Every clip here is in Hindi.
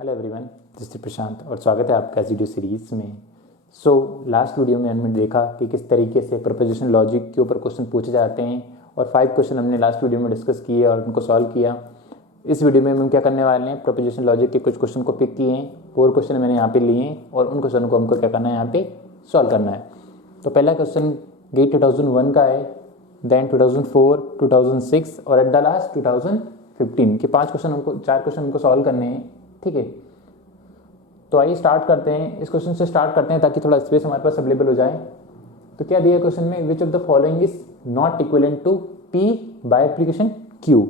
हेलो एवरीवन, दिस इज प्रशांत और स्वागत है आपका इस वीडियो सीरीज़ में। लास्ट वीडियो में हमने देखा कि किस तरीके से प्रोपोजिशन लॉजिक के ऊपर क्वेश्चन पूछे जाते हैं और 5 क्वेश्चन हमने लास्ट वीडियो में डिस्कस किए और उनको सॉल्व किया। इस वीडियो में हम क्या करने वाले हैं, प्रोपोजिशन लॉजिक के कुछ क्वेश्चन को पिक किए हैं, 4 क्वेश्चन मैंने यहाँ पे लिए हैं और उन क्वेश्चन को हमको क्या करना है, यहाँ पे सॉल्व करना है। तो पहला क्वेश्चन गेट 2001 का है, देन 2004, 2006 और एट द लास्ट 2015 के 4 क्वेश्चन हमको सॉल्व करने हैं। ठीक है, तो आइए स्टार्ट करते हैं। इस क्वेश्चन से स्टार्ट करते हैं ताकि थोड़ा स्पेस हमारे पास अवेलेबल हो जाए। तो क्या दिया क्वेश्चन में, which of the following is not equivalent to p by application q.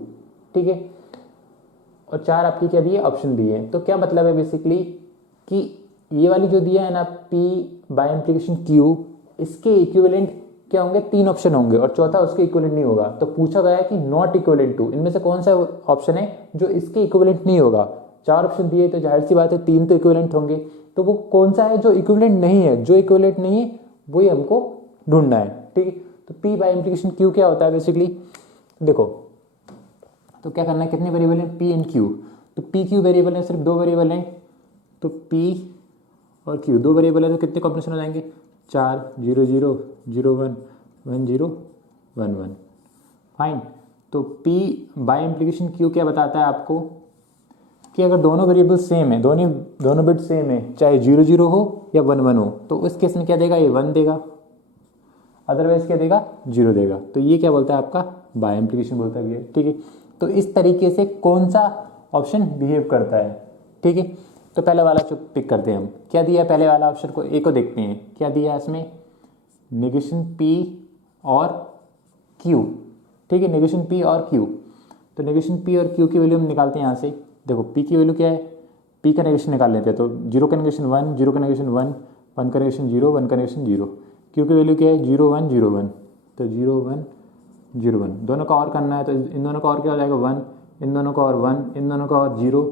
ठीक है, और 4 आपकी क्या दिए, ऑप्शन दिए हैं। तो क्या मतलब है बेसिकली कि ये वाली जो दिया है ना, पी बाय एप्लीकेशन क्यू, इसके इक्विवेलेंट क्या होंगे, 3 ऑप्शन होंगे और चौथा उसके इक्विवेलेंट नहीं होगा। तो पूछा गया है कि नॉट इक्विवेलेंट टू, इनमें से कौन सा ऑप्शन है जो इसके इक्विवेलेंट नहीं होगा। 4 ऑप्शन दिए तो जाहिर सी बात है 3 तो इक्विवेलेंट होंगे, तो वो कौन सा है जो इक्विवेलेंट नहीं है। जो इक्विवेलेंट नहीं है वही हमको ढूंढना है। ठीक है, तो पी बाय इम्प्लीकेशन क्यू क्या होता है बेसिकली, देखो तो क्या करना है, कितने वेरिएबल हैं, पी एंड क्यू। तो पी क्यू वेरिएबल है, सिर्फ 2 वेरिएबल हैं, तो पी और क्यू 2 वेरिएबल है, तो कितने कॉम्बिनेशन हो जाएंगे, 4 0 0 0 1 1 0 1 1। फाइन। तो पी बाय इम्प्लीकेशन क्यू क्या बताता है आपको कि अगर दोनों वेरिएबल सेम है, दोनों बिट सेम है, चाहे 0 0 हो या 1 1 हो, तो उस केस में क्या देगा, ये 1 देगा, अदरवाइज क्या देगा, 0 देगा। तो ये क्या बोलता है आपका, बाय इम्प्लीकेशन बोलता है ये। ठीक है, तो इस तरीके से कौन सा ऑप्शन बिहेव करता है। ठीक है, तो पहले वाला जो पिक करते हैं हम, क्या दिया है पहले वाला ऑप्शन को, ए को देखते हैं क्या दिया है इसमें, नेगेशन पी और क्यू। ठीक है, नेगेशन पी और क्यू, तो नेगेशन पी और क्यू की वैल्यू हम निकालते हैं यहाँ से। देखो पी की वैल्यू क्या है, पी का नेगेशन निकाल लेते हैं, तो 0 का नेगेशन 1, 0 का नेगेशन 1, 1 का नेगेशन 0, 1 का नेगेशन 0। क्यू की वैल्यू क्या है, 0 1 0 1, तो 0 1 0 1, दोनों का और करना है, तो इन दोनों का और क्या हो जाएगा 1, इन दोनों का और 1, इन दोनों का और 0,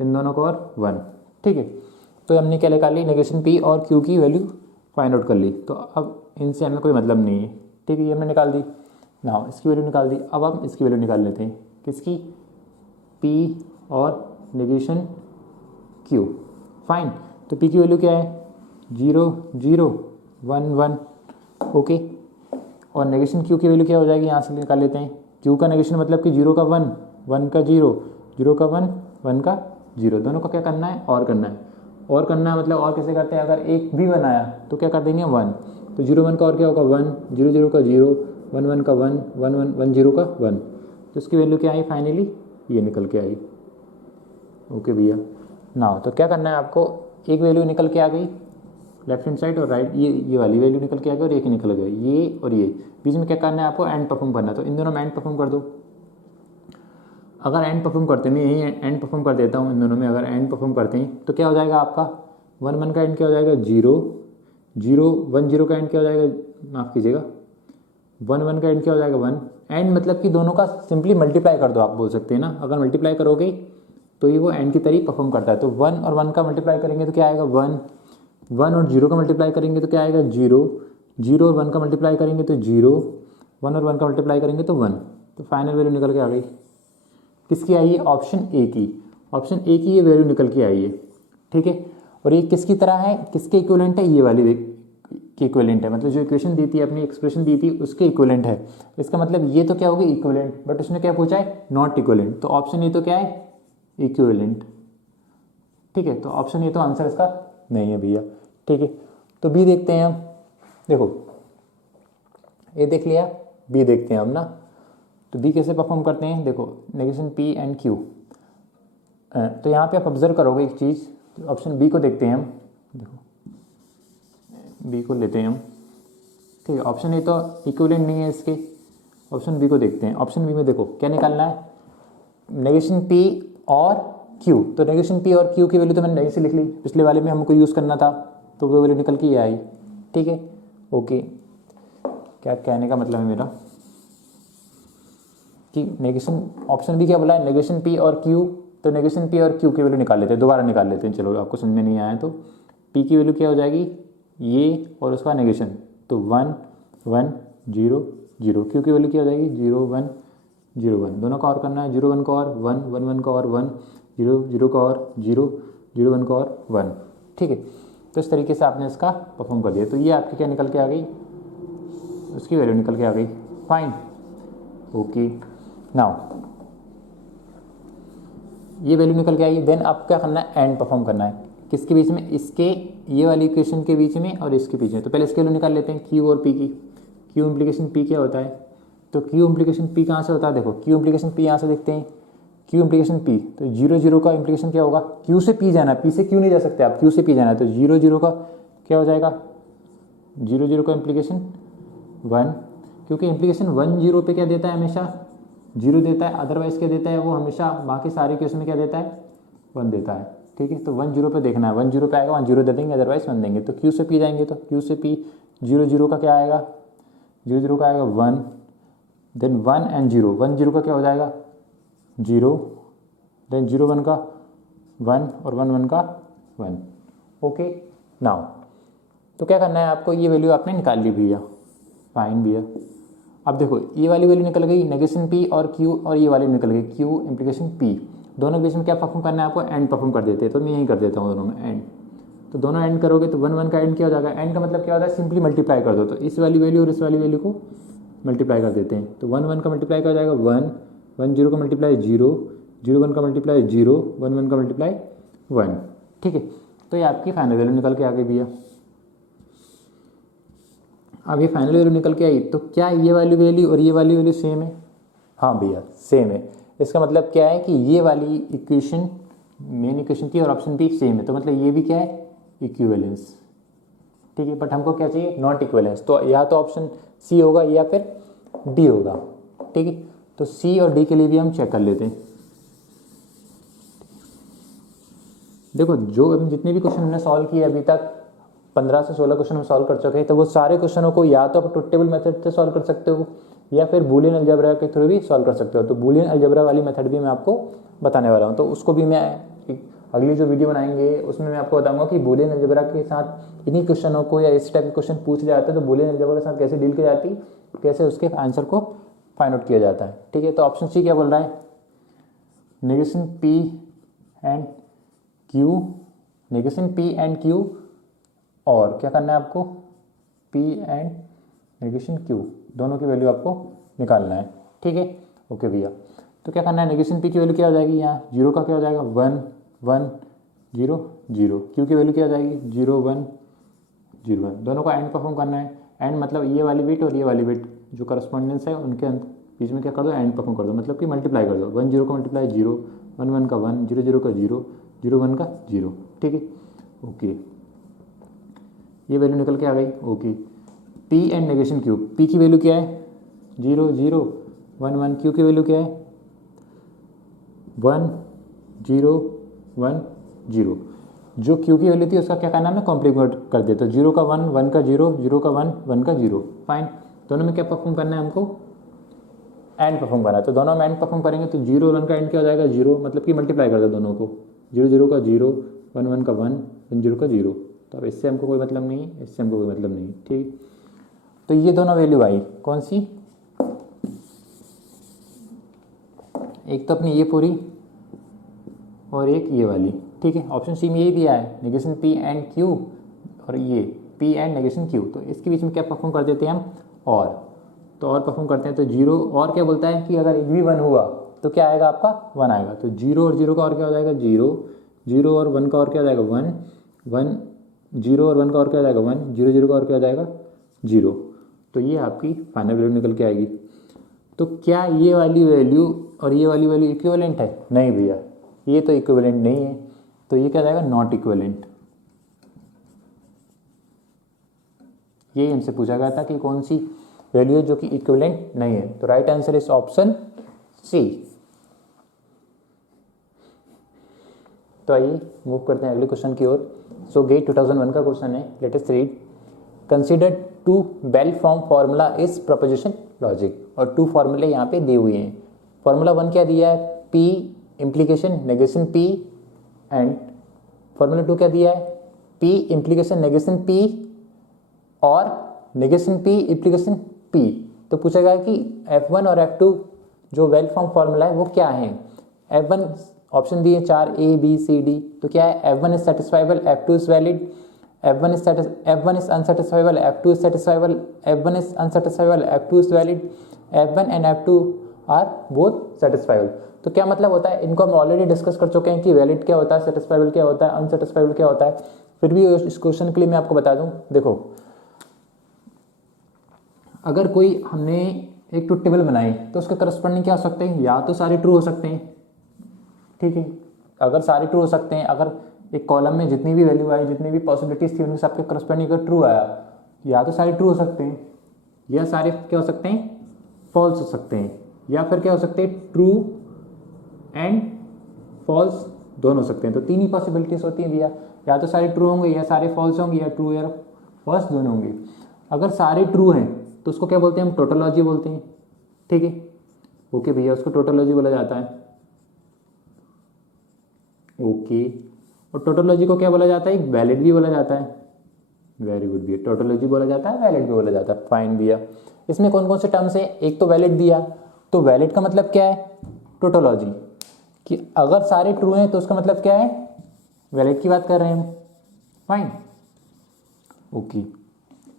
इन दोनों का और 1। ठीक है, तो हमने क्या निकाल ली, नेगेशन पी और क्यू की वैल्यू फाइंड आउट कर ली। तो अब इनसे हमें कोई मतलब नहीं है। ठीक है, ये हमने निकाल दी ना, इसकी वैल्यू निकाल दी। अब हम इसकी वैल्यू निकाल लेते हैं, किसकी, पी और नेगेशन क्यू। फाइन, तो पी की वैल्यू क्या है, 0 0 1 1। ओके, और नेगेशन क्यू की वैल्यू क्या हो जाएगी, यहाँ से निकाल लेते हैं। क्यू का नेगेशन मतलब कि 0 का 1, 1 का 0, 0 का 1, 1 का 0, दोनों का क्या करना है, और करना है। और करना है मतलब और कैसे करते हैं, अगर एक भी 1 आया तो क्या कर देंगे 1, तो 0 1 का और क्या होगा 1, 0 0 का 0, 1 1 का 1, 1 1 1 0 का 1। तो इसकी वैल्यू क्या आई, फाइनली ये निकल के आई। ओके भैया, ना तो क्या करना है आपको, एक वैल्यू निकल के आ गई लेफ्ट हैंड साइड और राइट, ये वाली वैल्यू निकल के आ गई और एक ही निकल गई, ये और ये। बीच में क्या करना है आपको, एंड परफॉर्म करना है, तो इन दोनों में एंड परफॉर्म कर दो। अगर एंड परफॉर्म करते हैं, मैं यही एंड परफॉर्म कर देता हूँ इन दोनों में, अगर एंड परफॉर्म करते हैं तो क्या हो जाएगा आपका, 1 1 का एंड क्या हो जाएगा 0 0, 1 0 का एंड क्या हो जाएगा, माफ़ कीजिएगा 1 1 का एंड क्या हो जाएगा 1। एंड मतलब कि दोनों का सिंपली मल्टीप्लाई कर दो, आप बोल सकते हैं ना, अगर मल्टीप्लाई करोगे तो ये वो एंड की तरह परफॉर्म करता है। तो 1 और 1 का मल्टीप्लाई करेंगे तो क्या आएगा 1, 1 और 0 का मल्टीप्लाई करेंगे तो क्या आएगा 0, 0 और 1 का मल्टीप्लाई करेंगे तो 0, 1 और 1 का मल्टीप्लाई करेंगे तो 1। तो फाइनल वैल्यू निकल के आ गई, किसकी आई है, ऑप्शन ए की। ऑप्शन ए की ये वैल्यू निकल के आई है। ठीक है, और ये किसकी तरह है, किसके इक्विवेलेंट है, ये वाली की इक्विवेलेंट है, मतलब जो इक्वेशन दी थी, अपनी एक्सप्रेशन दी थी उसके इक्विवेलेंट है। इसका मतलब ये तो क्या होगी इक्विवेलेंट, बट उसने क्या पूछा है, नॉट इक्विवेलेंट। तो ऑप्शन ए तो क्या है, इक्विवेलेंट। ठीक है, तो ऑप्शन ए तो आंसर इसका नहीं है भैया। ठीक है, तो बी देखते हैं हम। देखो ए देख लिया, बी देखते हैं हम ना। तो बी कैसे परफॉर्म करते हैं, देखो नेगेशन पी एंड क्यू। तो यहाँ पे आप ऑब्जर्व करोगे एक चीज़, तो ऑप्शन बी को देखते हैं हम। देखो बी को लेते हैं हम। ठीक है, ऑप्शन ए तो इक्विवेलेंट नहीं है इसके, ऑप्शन बी को देखते हैं। ऑप्शन बी में देखो क्या निकालना है, नेगेशन पी और क्यू। तो नेगेशन पी और क्यू की वैल्यू तो मैंने नहीं से लिख ली, पिछले वाले में हमको यूज़ करना था, तो वो वैल्यू निकल के ये आई। ठीक है, ओके, क्या कहने का मतलब है मेरा कि नेगेशन, ऑप्शन बी क्या बोला है, नेगेशन पी और क्यू। तो नेगेशन पी और क्यू की वैल्यू निकाल लेते हैं, दोबारा निकाल लेते हैं। चलो आपको समझ में नहीं आया तो पी की वैल्यू क्या हो जाएगी, ये और उसका नेगेशन, तो 1 1 0 0। क्यू की वैल्यू क्या हो जाएगी 0 1 0 1, दोनों का और करना है, 0 1 का और 1 1 1 का और 1 0 0 का और 0 0 1 का और 1, ठीक है। तो इस तरीके से आपने इसका परफॉर्म कर दिया। तो ये आपकी क्या निकल के आ गई, उसकी वैल्यू निकल के आ गई, फाइन, ओके। नाउ ये वैल्यू निकल के आई। देन आप क्या करना है, एंड परफॉर्म करना है। किसके बीच में, इसके ये वाली इक्वेशन के बीच में और इसके बीच में। तो पहले इसके वैल्यू निकाल लेते हैं, क्यू और पी की। क्यू इम्प्लीकेशन पी क्या होता है, तो क्यू इम्प्लीकेशन पी कहाँ से होता है, देखो क्यू इम्प्लीकेशन पी यहाँ से देखते हैं, क्यू इम्प्लीकेशन पी। तो 0 0 का इम्प्लीकेशन क्या होगा, क्यू से पी जाना, पी से क्यू नहीं जा सकते आप, क्यू से पी जाना है। तो 0 0 का क्या हो जाएगा, 0 0 का इम्प्लीकेशन 1, क्योंकि इम्प्लीकेशन 1 0 पे क्या देता है, हमेशा 0 देता है। अदरवाइज क्या देता है, वो हमेशा बाकी सारे केस में क्या देता है, 1 देता है, ठीक है। तो 1 0 पे देखना है, 1 0 पे आएगा 1 0 दे देंगे, अदरवाइज 1 देंगे। तो क्यू से पी जाएंगे, तो क्यू से पी 0 0 का क्या आएगा, 0 0 का आएगा 1, देन 1 एंड 0, 1 0 का क्या हो जाएगा 0, देन 0 1 का 1 और 1 1 का 1, ओके। नाउ तो क्या करना है आपको, ये वैल्यू आपने निकाल ली भैया, फाइन भैया। अब देखो ये वाली वैल्यू निकल गई, नेगेशन पी और क्यू, और ये वाली निकल गई क्यू इम्प्लीकेशन पी। दोनों के बीच में क्या परफॉर्म करना है आपको, एंड परफॉर्म कर देते हैं। तो मैं यही कर देता हूँ दोनों में एंड। तो दोनों एंड करोगे तो 1 1 का एंड क्या हो जाएगा, एंड का मतलब क्या होता है, सिंपली मल्टीप्लाई कर दो। तो इस वाली वैल्यू और इस वाली वैल्यू को मल्टीप्लाई कर देते हैं। तो 1 1 का मल्टीप्लाई क्या हो जाएगा 1, 1 0 का मल्टीप्लाई 0, 0 1 का मल्टीप्लाई 0, 1 1 का मल्टीप्लाई 1, ठीक है। तो ये आपकी फाइनल वैल्यू निकल के आ गई भैया। अब ये फाइनल वैल्यू निकल के आई, तो क्या ये वाली वैल्यू और ये वाली वैल्यू सेम है, हाँ भैया सेम है। इसका मतलब क्या है कि ये वाली इक्वेशन मेन इक्वेशन थी और ऑप्शन बी सेम है, तो मतलब ये भी क्या है, इक्विवेलेंस, ठीक है। बट हमको क्या चाहिए, नॉट इक्विवेलेंस। तो या तो ऑप्शन सी होगा या फिर डी होगा, ठीक है। तो सी और डी के लिए भी हम चेक कर लेते हैं। देखो जो जितने भी क्वेश्चन हमने सॉल्व किए अभी तक, 15 से 16 क्वेश्चन हम सॉल्व कर चुके हैं। तो वो सारे क्वेश्चनों को या तो आप ट्रुथ टेबल मेथड से सॉल्व कर सकते हो या फिर बूलियन अलजेब्रा के थ्रू भी सॉल्व कर सकते हो। तो बूलियन अलजेब्रा वाली मेथड भी मैं आपको बताने वाला हूँ। तो उसको भी मैं अगली जो वीडियो बनाएंगे उसमें मैं आपको बताऊंगा कि बूलियन अलजेब्रा के साथ इन्हीं क्वेश्चनों को या इस टाइप के क्वेश्चन पूछे जाते हैं तो बूलियन अलजेब्रा के साथ कैसे डील की जाती, कैसे उसके आंसर को फाइंड आउट किया जाता है, ठीक है। तो ऑप्शन सी क्या बोल रहा है, negation P and Q, negation P and Q, और क्या करना है आपको, पी एंड नेगेशन क्यू, दोनों की वैल्यू आपको निकालना है, ठीक है, ओके भैया। तो क्या करना है, नेगेशन पी की वैल्यू क्या हो जाएगी, यहाँ 0 का क्या हो जाएगा 1 1 0 0, क्यू की वैल्यू क्या हो जाएगी 0 1 0 1। दोनों का एंड परफॉर्म करना है। एंड मतलब ये वाली बिट और ये वाली बिट जो करस्पॉन्डेंस है उनके बीच में क्या कर दो, एंड परफॉर्म कर दो, मतलब कि मल्टीप्लाई कर दो। 1 0 का मल्टीप्लाई 0, 1 1 का 1, 0 0 का 0, 0 1 का 0, ठीक है, ओके। ये वैल्यू निकल के आ गई, okay. P and negation Q, P की वैल्यू क्या है 0 0 1 1, क्यू की वैल्यू क्या है 1 0 1 0। जो क्यू की वैल्यू थी उसका क्या करना है, कॉम्प्लीमेंट कर दे। तो 0 का 1 1 का 0, 0 का 1 1 का 0, फाइन। दोनों में क्या परफॉर्म करना है हमको, एंड परफॉर्म करना है। तो दोनों में एंड परफॉर्म करेंगे तो 0 1 का एंड क्या हो जाएगा 0, मतलब कि मल्टीप्लाई कर दो दोनों को, 0 0 का 0, 1 1 का 1, 1 0 का 0। तो अब इससे हमको कोई मतलब नहीं, इससे हमको कोई मतलब नहीं, ठीक। तो ये दोनों वैल्यू आई, कौन सी, एक तो अपनी ये पूरी और एक ये वाली, ठीक है। ऑप्शन सी में यही दिया है, नेगेशन पी एंड क्यू, और ये पी एंड नेगेशन क्यू। तो इसके बीच में क्या परफॉर्म कर देते हैं हम, और परफॉर्म करते हैं। तो 0 और क्या बोलता है कि अगर एक भी 1 हुआ तो क्या आएगा आपका 1 आएगा। तो 0 और 0 का और क्या हो जाएगा 0, 0 और 1 का और क्या हो जाएगा 1 1, 0 और 1 का और क्या हो जाएगा 1, 0 0 का और क्या हो जाएगा 0। तो ये आपकी फाइनल वैल्यू निकल के आएगी। तो क्या ये वाली वैल्यू और ये वाली वैल्यू इक्विवेलेंट है, नहीं भैया ये तो इक्विवेलेंट नहीं है। तो ये क्या जाएगा, नॉट इक्विवेलेंट। ये हमसे पूछा गया था कि कौन सी वैल्यू है जो कि इक्विवेलेंट नहीं है। तो right answer is option c. तो आइए मूव करते हैं अगले क्वेश्चन की ओर। सो गेट 2001 का क्वेश्चन है, let us read. Consider 2 well form formula is proposition logic. और 2 फार्मूले यहाँ पे दिए हुए हैं। फार्मूला 1 क्या दिया है, P implication negation P, and formula 2 क्या दिया है, P इम्प्लीकेशन नेगेशन P और नेगेशन P इम्प्लीकेशन P। तो पूछा गया कि F1 और F2 जो वेल फॉर्म फार्मूला है वो क्या है। F1 ऑप्शन दिए 4 A B C D, तो क्या है F1 is satisfiable, F2 is valid, F1 is unsatisfiable, F2 is satisfiable, F1 is unsatisfiable, F2 is valid, F1 and F2 are both satisfiable। तो क्या मतलब होता है, इनको हम ऑलरेडी डिस्कस कर चुके हैं कि वैलिड क्या होता है, सेटिस्फाइबल क्या होता है, अनसेटिस्फाइबल क्या होता है। फिर भी इस क्वेश्चन के लिए मैं आपको बता दूं, देखो अगर कोई हमने एक ट्रुथ टेबल बनाई तो उसके करस्पॉन्डिंग क्या हो सकते हैं, या तो सारे ट्रू हो सकते हैं, ठीक है, अगर सारे ट्रू हो सकते हैं, अगर एक कॉलम में जितनी भी वैल्यू आई, जितनी भी पॉसिबिलिटीज थी उनमें से आपके करस्पॉन्डिंग अगर ट्रू आया, या तो सारे ट्रू हो सकते हैं, या सारे क्या हो सकते हैं, फॉल्स हो सकते हैं, या फिर क्या हो सकते हैं, ट्रू एंड फॉल्स दोनों हो सकते हैं। तो तीन ही पॉसिबिलिटीज होती हैं भैया, या तो सारे ट्रू होंगे, या सारे फॉल्स होंगे, या ट्रू या फॉल्स दोनों होंगे। अगर सारे ट्रू हैं तो उसको क्या बोलते हैं, हम टोटोलॉजी बोलते हैं, ठीक है, ओके भैया, उसको टोटोलॉजी बोला जाता है, ओके। और टोटोलॉजी को क्या बोला जाता है, एक वैलिड भी बोला जाता है, वेरी गुड भैया, टोटोलॉजी बोला जाता है, वैलिड भी बोला जाता है, फाइन भैया। इसमें कौन कौन से टर्म्स है, एक तो वैलिड दिया, तो वैलिड का मतलब क्या है, टोटोलॉजी, कि अगर सारे ट्रू हैं तो उसका मतलब क्या है, वैलिड की बात कर रहे हैं हम, फाइन, ओके,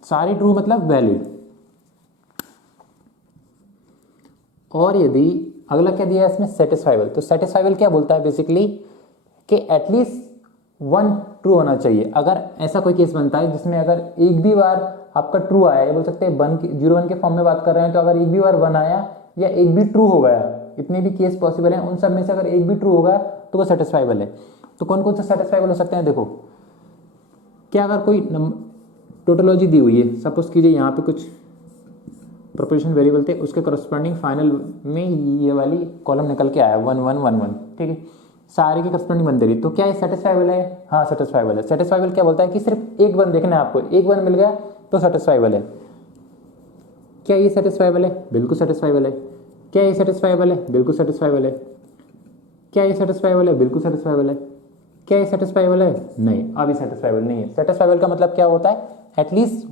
सारे ट्रू मतलब वैलिड। और यदि अगला क्या दिया है इसमें, सेटिस्फाइबल, तो सेटिस्फाइबल क्या बोलता है बेसिकली कि एटलीस्ट वन ट्रू होना चाहिए। अगर ऐसा कोई केस बनता है जिसमें अगर एक भी बार आपका ट्रू आया, ये बोल सकते हैं 0 1 के फॉर्म में बात कर रहे हैं, तो अगर एक भी बार 1 आया या एक भी ट्रू हो गया, इतने भी केस पॉसिबल हैं, उन सब में से अगर एक भी ट्रू होगा तो वो सेटिस्फाइबल है। तो कौन कौन से सेटिस्फाइबल हो सकते हैं, देखो क्या, अगर कोई टोटोलॉजी दी हुई है, सपोज कीजिए यहाँ पे कुछ प्रोपोजिशन वेरिएबल थे, उसके करस्पॉन्डिंग फाइनल में ये वाली कॉलम निकल के आया 1 1 1 1, ठीक है, सारे के करस्पॉन्डिंग बन दे रही, तो क्या ये सेटिस्फाइबल है, हाँ सेटिस्फाइबल है। सेटिस्फाइबल क्या बोलता है कि सिर्फ एक वन देखना है आपको, एक वन मिल गया तो सेटिस्फाइबल है। क्या ये सेटिस्फाइबल है, बिल्कुल सेटिस्फाइबल है। क्या ये सेटिस्फाइबल है, बिल्कुल सेटिस्फाइबल है। क्या ये सेटिस्फाइबल है, बिल्कुल सेटिस्फाइबल है। क्या ये सेटिस्फाइबल है, नहीं, अभी सेटिस्फाइबल नहीं है। सेटिस्फाइबल का मतलब क्या होता है, एटलीस्ट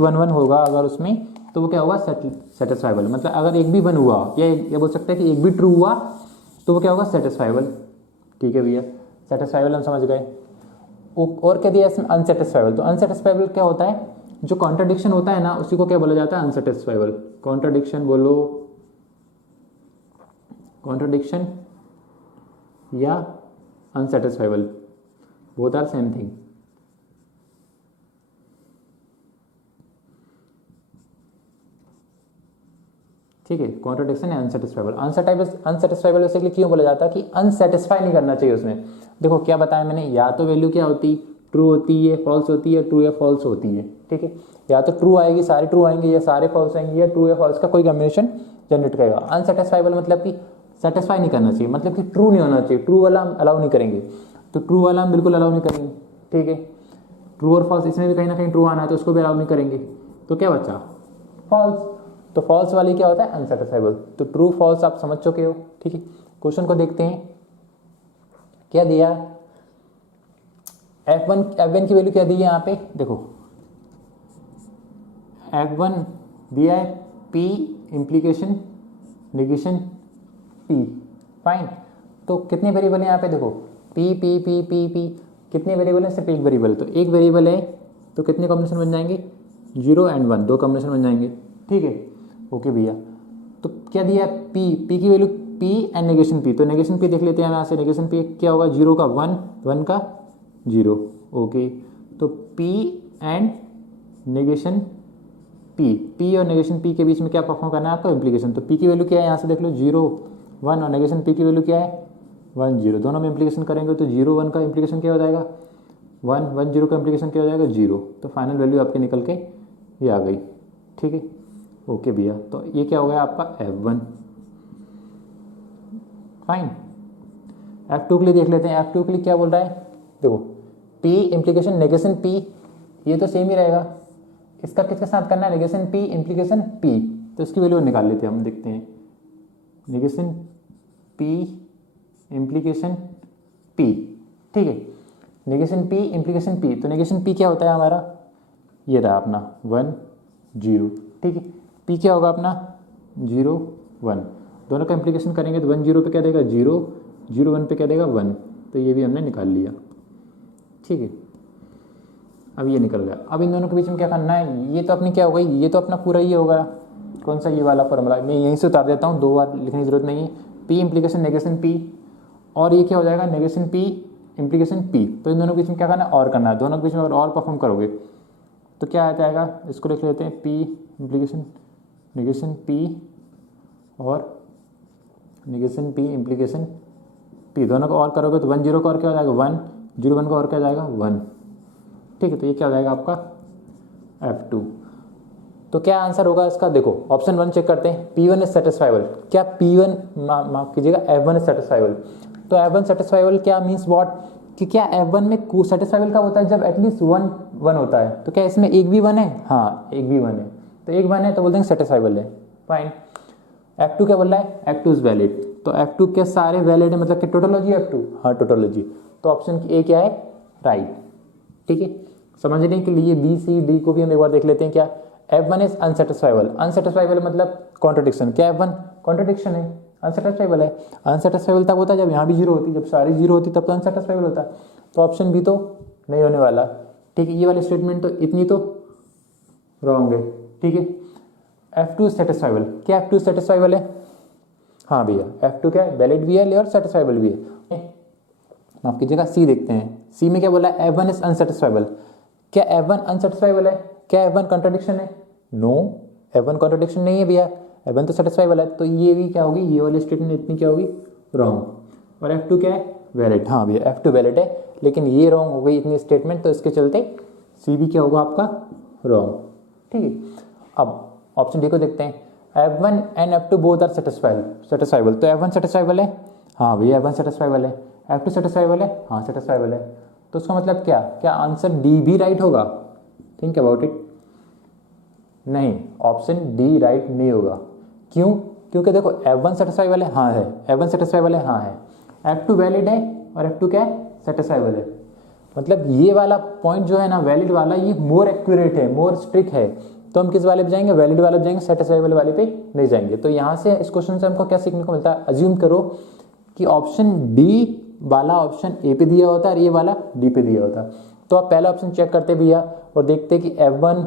वन होगा अगर उसमें, तो वो क्या होगा, सेटिस्फाइबल। मतलब अगर एक भी वन हुआ, या ये बोल सकते हैं कि एक भी ट्रू हुआ, तो वो क्या होगा, सेटिस्फाइबल, ठीक है भैया, सेटिस्फाइबल हम समझ गए। और क्या दिया इसमें, अनसेटिस्फाइबल। तो अनसेटिस्फाइबल क्या होता है, जो कॉन्ट्रडिक्शन होता है ना, उसी को क्या बोला जाता है, अनसेटिस्फाइबल। कॉन्ट्रडिक्शन बोलो, कॉन्ट्रडिक्शन या अनसेटिस्फाइबल, बोथ आर सेम थिंग, ठीक है। कॉन्ट्रडिक्शन या अनसेटिस्फाइबल। अनसेटिस्फाइबल बेसिकली क्यों बोला जाता है कि अनसेटिस्फाई नहीं करना चाहिए उसमें। देखो क्या बताया मैंने, या तो वैल्यू क्या होती, ट्रू होती है, फॉल्स होती है, ट्रू या फॉल्स होती है, ठीक है। या तो ट्रू आएगी, सारे ट्रू आएंगे, या सारे फॉल्स आएंगे, या ट्रू या फॉल्स का कोई कॉम्बिनेशन जनरेट करेगा। अनसेटिस्फाइबल मतलब कि सेटिस्फाई नहीं करना चाहिए, मतलब कि ट्रू नहीं होना चाहिए, ट्रू वाला हम अलाउ नहीं करेंगे, तो ट्रू वाला हम बिल्कुल अलाउ नहीं करेंगे, ठीक है। ट्रू और फॉल्स, इसमें भी कहीं ना कहीं ट्रू आना है तो उसको भी अलाउ नहीं करेंगे, तो क्या बचा, फॉल्स। तो फॉल्स वाली क्या होता है, अनसेटिस्फाइबल। तो ट्रू फॉल्स आप समझ चुके हो, ठीक है। क्वेश्चन को देखते हैं, क्या दिया, F1 की वैल्यू क्या दी है यहाँ पे, देखो F1 दिया है P implication negation P, fine. तो कितने वेरिएबल है यहाँ पे, देखो P कितने वेरिएबल है, सिर्फ एक वेरिएबल। तो एक वेरिएबल है तो कितने कॉम्बिनेशन बन जाएंगे, 0 and 1, 2 कॉम्बिनेशन बन जाएंगे, ठीक है, ओके भैया। तो क्या दिया है, P की value P and negation P। तो नेगेशन P देख लेते हैं यहाँ से, नेगेशन P क्या होगा, 0 का 1, 1 का 0, ओके। तो P एंड नेगेशन P और नेगेशन P के बीच में क्या परफॉर्म करना है आपको, इम्प्लीकेशन। तो P की वैल्यू क्या है, यहाँ से देख लो 0 1, और नेगेशन P की वैल्यू क्या है 1 0, दोनों में इम्प्लीकेशन करेंगे तो 0 1 का इम्प्लीकेशन क्या हो जाएगा 1 1 0 का इम्प्लीकेशन क्या हो जाएगा 0। तो फाइनल वैल्यू आपकी निकल के ये आ गई, ठीक है, ओके भैया। तो ये क्या हो गया आपका F1, फाइन। F2 के लिए देख लेते हैं, F2 के लिए क्या बोल रहा है, देखो P इम्प्लीकेशन नेगेशन P, ये तो सेम ही रहेगा, इसका किसके साथ करना है, नेगेशन P इम्प्लीकेशन P। तो इसकी वैल्यू निकाल लेते हैं हम, देखते हैं, नेगेशन P इम्प्लीकेशन P, ठीक है, नेगेशन P इम्प्लीकेशन P। तो नेगेशन P क्या होता है हमारा, ये रहा अपना 1 0, ठीक है। P क्या होगा अपना 0 1, दोनों का इम्प्लीकेशन करेंगे तो 1 0 पे क्या देगा 0, 0 1 पे क्या देगा 1, तो ये भी हमने निकाल लिया। ठीक है, अब ये निकल गया। अब इन दोनों के बीच में क्या करना है, ये तो अपनी क्या हो गई, ये तो अपना पूरा ये होगा, कौन सा ये वाला फॉर्मूला, मैं यहीं से उतार देता हूँ, 2 बार लिखने की जरूरत नहीं है। पी इम्प्लीकेशन नेगेशन पी, और ये क्या हो जाएगा नेगेशन पी इम्प्लीकेशन पी। तो इन दोनों के बीच में क्या करना है, और करना है। दोनों के बीच में अगर और परफॉर्म करोगे तो क्या आ जाएगा, इसको लिख लेते हैं पी इम्प्लीकेशन नेगेशन पी और नेगेशन पी इम्प्लीकेशन पी, दोनों को और करोगे तो 1 0 का और क्या हो जाएगा 1, 0 1 का और क्या हो जाएगा 1। ठीक है, तो ये क्या हो जाएगा आपका F2। तो क्या आंसर होगा इसका, देखो ऑप्शन 1 चेक करते हैं, P1 इज सेटिस्फाइबल। क्या P1 माफ कीजिएगा F1 इज सेटिस्फाइबल। तो F1 सेटिस्फाइबल क्या मीन्स व्हाट, कि क्या F1 में सेटिस्फाइबल कब होता है, जब एटलीस्ट 1 होता है। तो क्या इसमें एक भी 1 है, हाँ एक भी 1 है, तो एक 1 है तो बोल देंगे सेटिस्फाइबल है, फाइन। F2 क्या बोल रहा है, F2 इज वैलिड। तो F2 के सारे वैलिड है, मतलब कि टोटोलॉजी F2, हाँ टोटोलॉजी। तो ऑप्शन ए क्या है, राइट। ठीक है, समझने के लिए बी सी डी को भी हम एक बार देख लेते हैं। क्या F1 इज अनसेटिस्फाइबल, अनसेटिस्फाइबल मतलब कॉन्ट्रडिक्शन। क्या F1 कॉन्ट्रडिक्शन है, अनसेटिस्फाइबल है। अनसेटिस्फाइबल तब होता है जब यहाँ भी 0 होती, जब सारी 0 होती तब तो अनसेटिस्फाइबल होता है। तो ऑप्शन बी तो नहीं होने वाला। ठीक है, ये वाली स्टेटमेंट तो इतनी तो रॉन्ग है। ठीक है, F2 सेटिस्फाइबल, क्या F2 सेटिस्फाइबल है, हाँ भैया F2 क्या है, वैलिड भी है और सेटिस्फाइबल भी है। माफ कीजिएगा, सी देखते हैं, सी में क्या बोला है, F1 इज अनसेटिस्फाइबल। क्या F1 अनसेटिस्फाइबल है, क्या F1 कॉन्ट्रडिक्शन है, नो F1 कॉन्ट्रडिक्शन नहीं है भैया, F1 तो सेटिस्फाइबल है। तो ये भी क्या होगी, ये वाली स्टेटमेंट इतनी क्या होगी, रॉन्ग। और F2 क्या है, वैलिड, हाँ भैया F2 वैलिड है, लेकिन ये रॉन्ग हो गई इतनी स्टेटमेंट, तो इसके चलते सी भी क्या होगा आपका, रॉन्ग। ठीक है, अब ऑप्शन डी को देखते हैं, F1 and F2 both are सेटिस्फाइबल। तो F1 सेटिस्फाइबल है, हाँ भैया F1 सेटिस्फाइबल है। F2 सेटिस्फाइबल है, हाँ सेटिस्फाइबल है। तो उसका मतलब क्या आंसर डी भी राइट होगा, थिंक अबाउट इट। नहीं, ऑप्शन डी राइट नहीं होगा। क्यों, क्योंकि देखो F1 सेटिस्फाइबल है, हाँ है, F1 सेटिस्फाइबल है, हाँ है, F2 वैलिड है और F2 क्या है, सेटिस्फाइबल है। मतलब ये वाला पॉइंट जो है ना, वैलिड वाला, ये मोर एक्यूरेट है, मोर स्ट्रिक्ट है। तो हम किस वाले पे जाएंगे, वैलिड वाले पे जाएंगे, सेटिस्फाइबल वाले पे नहीं जाएंगे। तो यहाँ से इस क्वेश्चन से हमको क्या सीखने को मिलता है, अज्यूम करो कि ऑप्शन डी वाला ऑप्शन ए पे दिया होता है और ये वाला डी पे दिया होता है। तो आप पहला ऑप्शन चेक करते भैया और देखते कि F1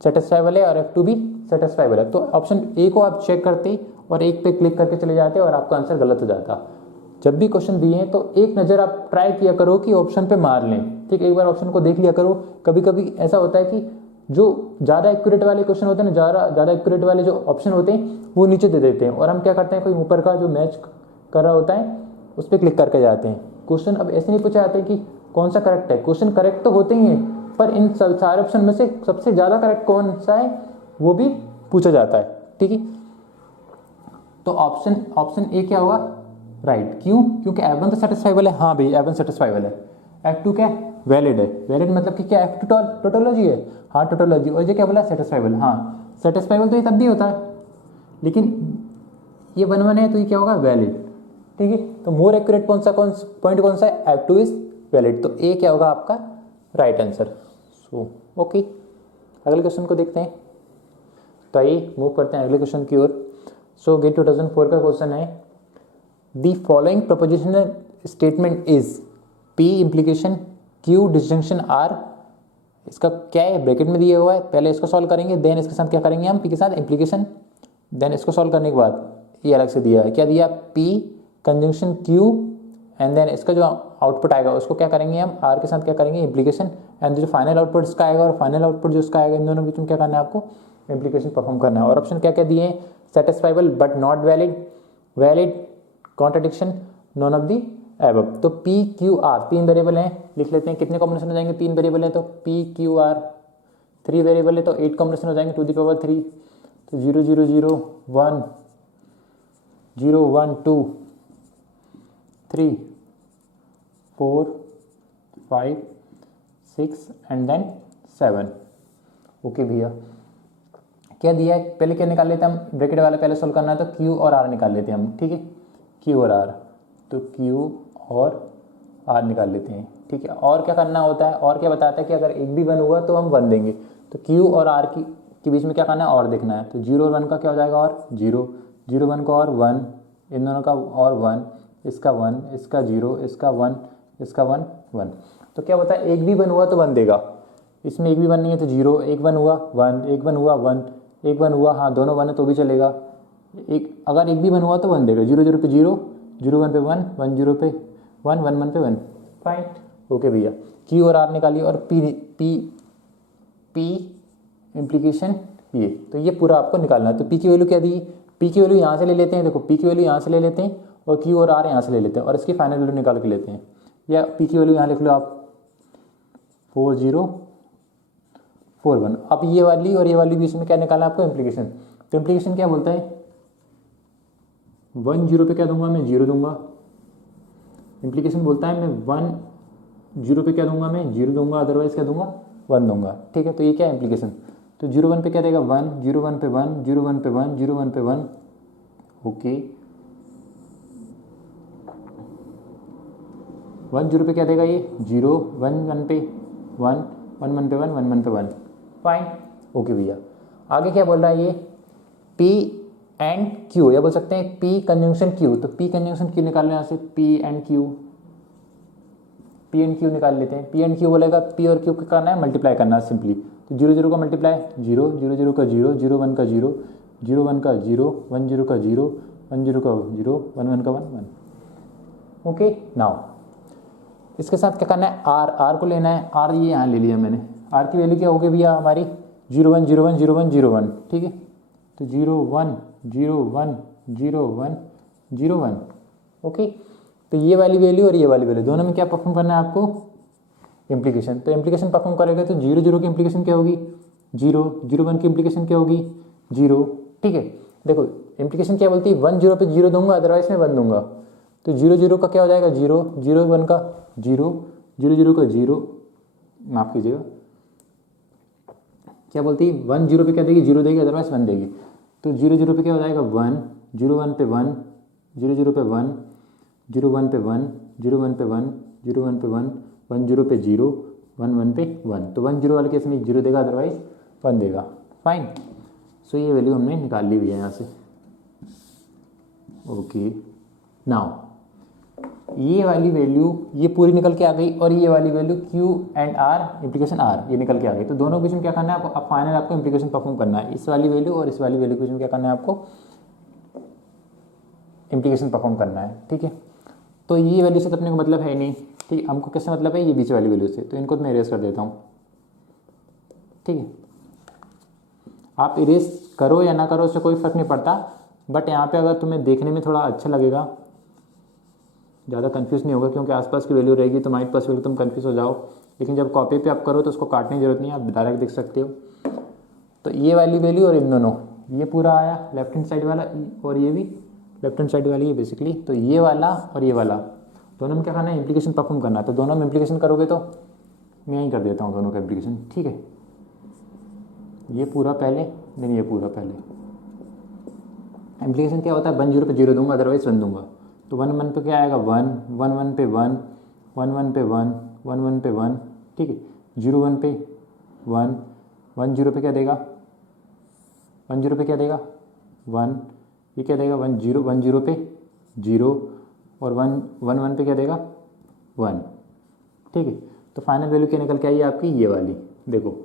सेटिस्फाइबल है और F2 भी सेटिस्फाइबल है। तो ऑप्शन ए को आप चेक करते और एक पे क्लिक करके चले जाते और आपका आंसर गलत हो जाता। जब भी क्वेश्चन दिए हैं तो एक नज़र आप ट्राई किया करो कि ऑप्शन पे मार लें। ठीक, एक बार ऑप्शन को देख लिया करो। कभी कभी ऐसा होता है कि जो ज़्यादा एक्यूरेट वाले क्वेश्चन होते हैं ना, ज़्यादा एक्यूरेट वाले जो ऑप्शन होते हैं वो नीचे दे देते हैं और हम क्या करते हैं, कोई ऊपर का जो मैच कर रहा होता है उस पर क्लिक करके जाते हैं। क्वेश्चन अब ऐसे नहीं पूछे जाते कि कौन सा करेक्ट है, क्वेश्चन करेक्ट तो होते ही हैं, पर इन सारे ऑप्शन में से सबसे ज़्यादा करेक्ट कौन सा है वो भी पूछा जाता है। ठीक है, तो ऑप्शन ए क्या होगा, राइट। क्यों, क्योंकि F1 तो सेटिस्फाइबल है, हाँ भाई F1 सेटिस्फाइबल है। F2 क्या वैलिड है, वैलिड मतलब कि क्या F2 टोटोलॉजी है, हाँ टोटोलॉजी। और ये क्या बोला, सेटिस्फाइबल, हाँ सेटिस्फाइबल तो ये तब भी होता है, लेकिन ये 1 1 है तो ये क्या होगा, वैलिड। ठीक है, तो मोर एक्यूरेट पॉइंट कौन सा है, F2 इज वैलिड। तो ए क्या होगा आपका राइट आंसर। सो ओके, अगले क्वेश्चन को देखते हैं। तो आइए मूव करते हैं अगले क्वेश्चन की ओर। सो गेट 2004 का क्वेश्चन है, the following prepositional statement is P implication Q disjunction R। इसका क्या है, ब्रैकेट में दिया हुआ है, पहले इसको सॉल्व करेंगे, देन इसके साथ क्या करेंगे हम, P के साथ इम्प्लीकेशन, देन इसको सॉल्व करने के बाद ये अलग से दिया है, क्या दिया, P conjunction Q and then इसका जो आउटपुट आएगा उसको क्या करेंगे हम, R के साथ क्या करेंगे, इम्प्लीकेशन, एंड जो फाइनल आउटपुट इसका आएगा और फाइनल आउटपुट जो इसका आएगा, इन दोनों के बीच में क्या करना है आपको, इम्प्लीकेशन परफॉर्म करना है। और ऑप्शन क्या क्या दिए हैं, satisfiable but not valid, valid, contradiction, none of the above. तो P Q R 3 वेरिएबल हैं, लिख लेते हैं कितने कॉम्बिनेशन हो जाएंगे, 3 वेरिएबल हैं तो P Q R 3 वेरिएबल है तो 8 कॉम्बिनेशन हो जाएंगे 2 दी पावर 3। तो 0 0 0 1 0 1 2 3 4 5 6 एंड देन 7। ओके भैया, क्या दिया है, पहले क्या निकाल लेते हैं हम, ब्रैकेट वाला पहले सोल्व करना है तो Q और R निकाल लेते हैं हम। ठीक है, Q और R, तो Q और R निकाल लेते हैं। ठीक है, और क्या करना होता है, और क्या बताता है कि अगर एक भी 1 हुआ तो हम 1 देंगे। तो Q और R के बीच में क्या करना है, और देखना है। तो 0 और 1 का क्या हो जाएगा, और 0 0 1 का और 1, इन दोनों का और 1, इसका 1, इसका 0, इसका 1, इसका 1 1। तो क्या होता है, एक भी 1 हुआ तो 1 देगा, इसमें एक भी 1 नहीं है तो 0, एक 1 हुआ 1, एक 1 हुआ 1, एक 1 हुआ, हाँ दोनों 1 है तो भी चलेगा, एक अगर एक भी 1 हुआ तो 1 देगा, 0 0 पे 0, 0 1 पे 1, 1 0 पे 1, 1 1 पे 1। फाइन, ओके भैया। Q और R निकालिए और P इम्प्लीकेशन ये, तो ये पूरा आपको निकालना है। तो P की वैल्यू क्या दी, P की वैल्यू यहाँ से ले लेते हैं, देखो P की वैल्यू यहाँ से ले लेते हैं और Q और R यहाँ से ले लेते हैं और इसकी फाइनल वैल्यू निकाल के लेते हैं, या P की वैल्यू यहाँ लिख लो आप 4 0 4 1। अब ये वाली और ये वाली बीच में क्या निकालना है आपको, इम्प्लीकेशन। तो इम्प्लीकेशन क्या बोलता है, 1 0 पे क्या दूंगा मैं, 0 दूंगा। इम्प्लीकेशन बोलता है मैं 1 0 पे क्या दूंगा मैं, 0 दूंगा, अदरवाइज क्या दूंगा, 1 दूंगा। ठीक है, तो ये क्या है इम्प्लीकेशन। तो 0 1 पे क्या देगा 1, 0 1 पे 1, 0 1 पे 1, 0 1 पे 1, ओके। 1 0 पे क्या देगा ये 0, 1 1 पे 1, 1 1 पे 1, 1 1 पे 1। फाइन, ओके भैया। आगे क्या बोल रहा है ये, P एंड Q, या बोल सकते हैं P कंजंक्शन Q। तो P कंजंक्शन Q निकालने यहाँ से P एंड Q निकाल लेते हैं। P एंड Q बोलेगा P और Q का करना है मल्टीप्लाई करना है सिंपली। तो 0 0 का मल्टीप्लाई 0, 0 0 का 0, 0 1 का 0, 0 1 का 0, 1 0 का 0, 1 0 का 0, 1 1 का 1 1। ओके, नाउ इसके साथ क्या करना है, R को लेना है। R ये यहाँ ले लिया मैंने। R की वैल्यू क्या होगी भैया हमारी 0 1 0 1 0 1 0 1। ठीक है, तो 0 1 0 1 0 1 0 1। ओके, तो ये वाली वैल्यू और ये वाली वैल्यू दोनों में क्या परफॉर्म करना है आपको, इम्प्लीकेशन। तो इम्प्लीकेशन परफॉर्म करेगा तो 0 0 की इम्प्लीकेशन क्या होगी 0, 0 1 की इम्प्लीकेशन क्या होगी 0। ठीक है, देखो इम्प्लीकेशन क्या बोलती है, 1 0 पे 0 दूंगा, अदरवाइज मैं 1 दूंगा। तो 0 0 का क्या हो जाएगा 0, 0 1 का 0, 0 0 का 0, माफ कीजिएगा, क्या बोलती है 1 0 पे क्या देगी 0 देगी, अदरवाइज 1 देगी। तो 0 0 पे क्या हो जाएगा 1, 0 1 पे 1, 0 0 पे 1, 0 1 पे 1, 0 1 पे 1, 0 1 पे 1, 1 0 पे 0, 1 1 पे 1। तो 1 0 वाले केस में 0 देगा, अदरवाइज 1 देगा। फाइन, सो ये वैल्यू हमने निकाल ली हुई है यहाँ से। ओके, नाउ ये वाली वैल्यू ये पूरी निकल के आ गई और ये वाली value Q and R implication R ये निकल के आ गई। तो दोनों के बीच में क्या करना है आपको, अब फाइनल आपको इम्प्लीकेशन परफॉर्म करना है। इस वाली वैल्यू और इस वाली वैल्यू के बीच में क्या करना है आपको, इम्प्लीकेशन परफॉर्म करना है। ठीक है, तो ये वैल्यू से तो अपने को मतलब है नहीं। ठीक है, हमको किससे मतलब है, ये बीच वाली वैल्यू से। तो इनको मैं इरेज कर देता हूँ। ठीक है, आप इरेज करो या ना करो उससे कोई फर्क नहीं पड़ता, बट यहाँ पे अगर तुम्हें देखने में थोड़ा अच्छा लगेगा, ज़्यादा कंफ्यूज नहीं होगा, क्योंकि आसपास की वैल्यू रहेगी तो माइंड पास वैल्यू तुम कंफ्यूज हो जाओ। लेकिन जब कॉपी पे आप करो तो उसको काटने की जरूरत नहीं है, आप डायरेक्ट देख सकते हो। तो ये वाली वैल्यू और इन दोनों, ये पूरा आया लेफ्ट हैंड साइड वाला और ये भी लेफ्ट हैंड साइड वाली है बेसिकली। तो ये वाला और ये वाला दोनों में क्या करना है, इम्प्लीकेशन परफॉर्म करना है। तो दोनों में इम्प्लीकेशन करोगे तो मैं यहीं कर देता हूँ दोनों का इम्प्लीकेशन। ठीक है, ये पूरा पहले देन ये पूरा पहले। इम्प्लीकेशन क्या होता है, 1 0 पे 0 दूंगा, अदरवाइज 1 दूंगा। तो 1 1 पे क्या आएगा 1, 1 1 पे 1, 1 1 पे 1, 1 1 पे 1। ठीक है, 0 1 पे 1, 1 0 पे क्या देगा 1 0 पे क्या देगा 1, ये क्या देगा 1 0 पे 0 और 1 1 1 पे क्या देगा 1। ठीक है, तो फाइनल वैल्यू क्या निकल के आई है आपकी, ये वाली देखो।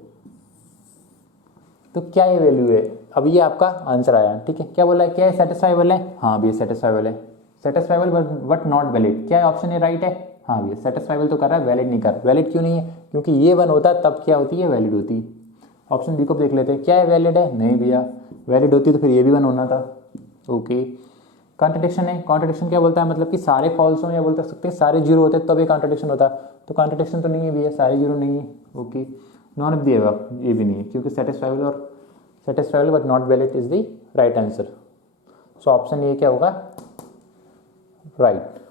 तो क्या ये वैल्यू है, अब ये आपका आंसर आया। ठीक है, क्या बोला है, क्या है सेटिस्फाइबल है, हाँ भैया सेटिस्फाइबल है। सेटिस्फाइबल बट नॉट वैलिड, क्या ऑप्शन है राइट है, हाँ भैया सेटिस्फाइबल तो कर रहा है, वैलिड नहीं कर रहा। वैलिड क्यों नहीं है, क्योंकि ये 1 होता है तब क्या होती है, वैलिड होती है। ऑप्शन बी को देख लेते हैं, क्या है वैलिड है, नहीं भैया वैलिड होती तो फिर ये भी 1 होना था। ओके, कॉन्ट्रडिक्शन है, कॉन्ट्रडिक्शन क्या बोलता है, मतलब कि सारे फॉल्स हो या बोल सकते हैं सारे 0 होते तब ये कॉन्ट्रडिक्शन होता। तो कॉन्ट्रडिक्शन तो नहीं है भैया, सारे 0 नहीं है। Okay, none of the above ये भी नहीं है, क्योंकि सेटिस्फाइबल और satisfiable but not valid is the right answer. So option ये क्या होगा, राइट।